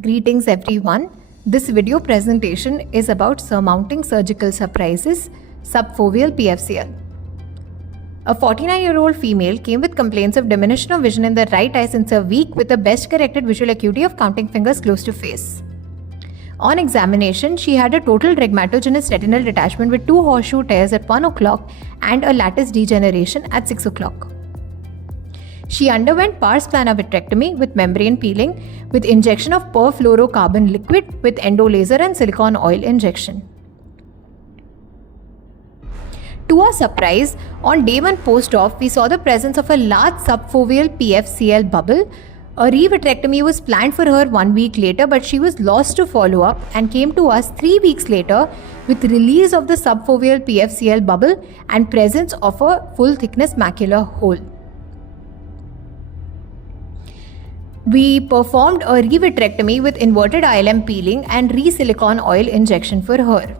Greetings everyone. This video presentation is about surmounting surgical surprises, subfoveal PFCL. A 49-year-old female came with complaints of diminution of vision in the right eye since a week with the best corrected visual acuity of counting fingers close to face. On examination, she had a total rhegmatogenous retinal detachment with 2 horseshoe tears at 1 o'clock and a lattice degeneration at 6 o'clock. She underwent pars plana vitrectomy with membrane peeling with injection of perfluorocarbon liquid with endolaser and silicone oil injection. To our surprise, on day 1 post-op, we saw the presence of a large subfoveal PFCL bubble. A revitrectomy was planned for her 1 week later, but she was lost to follow-up and came to us 3 weeks later with release of the subfoveal PFCL bubble and presence of a full-thickness macular hole. We performed a revitrectomy with inverted ILM peeling and re-silicone oil injection for her.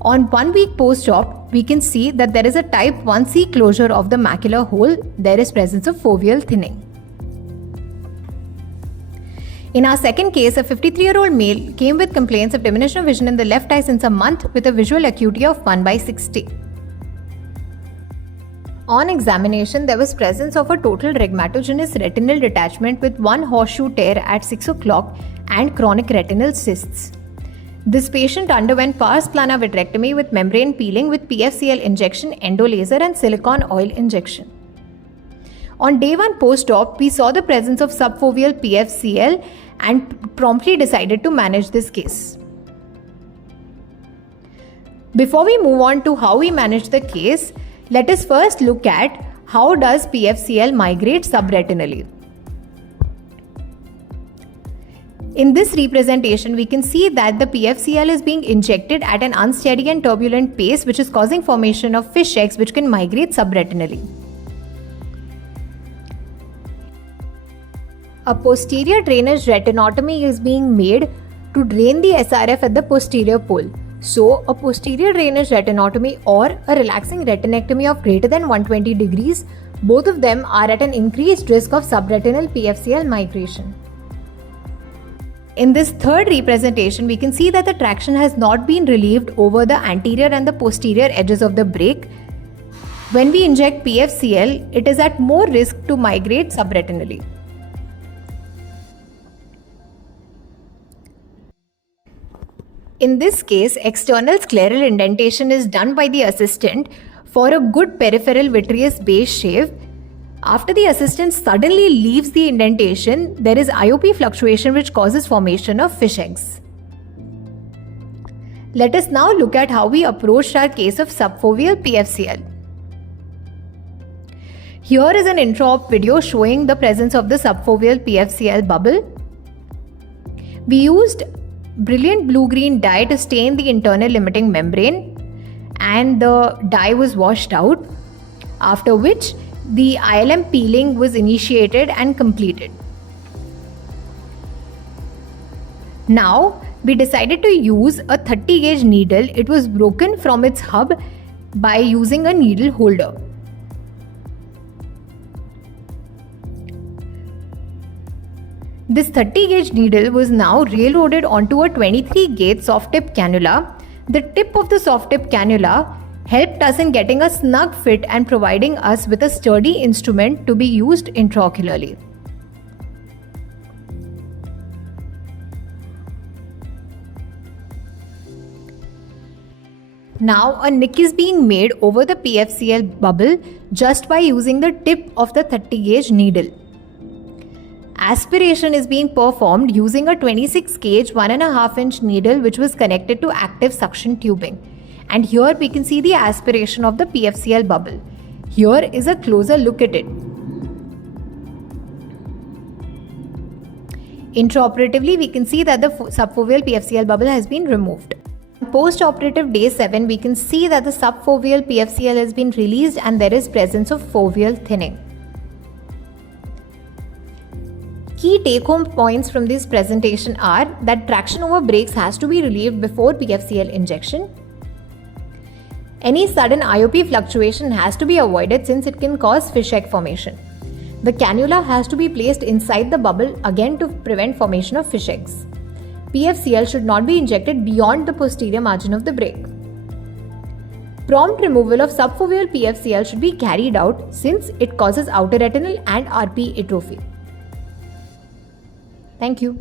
On 1 week post-op, we can see that there is a type 1C closure of the macular hole. There is presence of foveal thinning. In our second case, a 53-year-old male came with complaints of diminution of vision in the left eye since a month with a visual acuity of 1/60. On examination, there was presence of a total rhegmatogenous retinal detachment with 1 horseshoe tear at 6 o'clock and chronic retinal cysts. This patient underwent pars plana vitrectomy with membrane peeling with PFCL injection, endolaser and silicone oil injection. On day 1 post-op, we saw the presence of subfoveal PFCL and promptly decided to manage this case. Before we move on to how we manage the case, let us first look at how does PFCL migrate subretinally. In this representation, we can see that the PFCL is being injected at an unsteady and turbulent pace, which is causing formation of fish eggs which can migrate subretinally. A posterior drainage retinotomy is being made to drain the SRF at the posterior pole. So, a posterior drainage retinotomy or a relaxing retinectomy of greater than 120 degrees, both of them are at an increased risk of subretinal PFCL migration. In this third representation, we can see that the traction has not been relieved over the anterior and the posterior edges of the brake. When we inject PFCL, it is at more risk to migrate subretinally. In this case, external scleral indentation is done by the assistant for a good peripheral vitreous base shave. After the assistant suddenly leaves the indentation, there is IOP fluctuation which causes formation of fish eggs. Let us now look at how we approached our case of subfoveal PFCL. Here is an intra-op video showing the presence of the subfoveal PFCL bubble. We used brilliant blue-green dye to stain the internal limiting membrane and the dye was washed out, after which the ILM peeling was initiated and completed. Now, we decided to use a 30 gauge needle. It was broken from its hub by using a needle holder. This 30 gauge needle was now railroaded onto a 23 gauge soft tip cannula. The tip of the soft tip cannula helped us in getting a snug fit and providing us with a sturdy instrument to be used intraocularly. Now a nick is being made over the PFCL bubble just by using the tip of the 30 gauge needle. Aspiration is being performed using a 26 gauge 1.5 inch needle which was connected to active suction tubing. And here we can see the aspiration of the PFCL bubble. Here is a closer look at it. Intraoperatively, we can see that the subfoveal PFCL bubble has been removed. Post-operative day 7, we can see that the subfoveal PFCL has been released and there is presence of foveal thinning. Key take-home points from this presentation are that traction over brakes has to be relieved before PFCL injection. Any sudden IOP fluctuation has to be avoided since it can cause fish egg formation. The cannula has to be placed inside the bubble again to prevent formation of fish eggs. PFCL should not be injected beyond the posterior margin of the break. Prompt removal of subfoveal PFCL should be carried out since it causes outer retinal and RP atrophy. Thank you.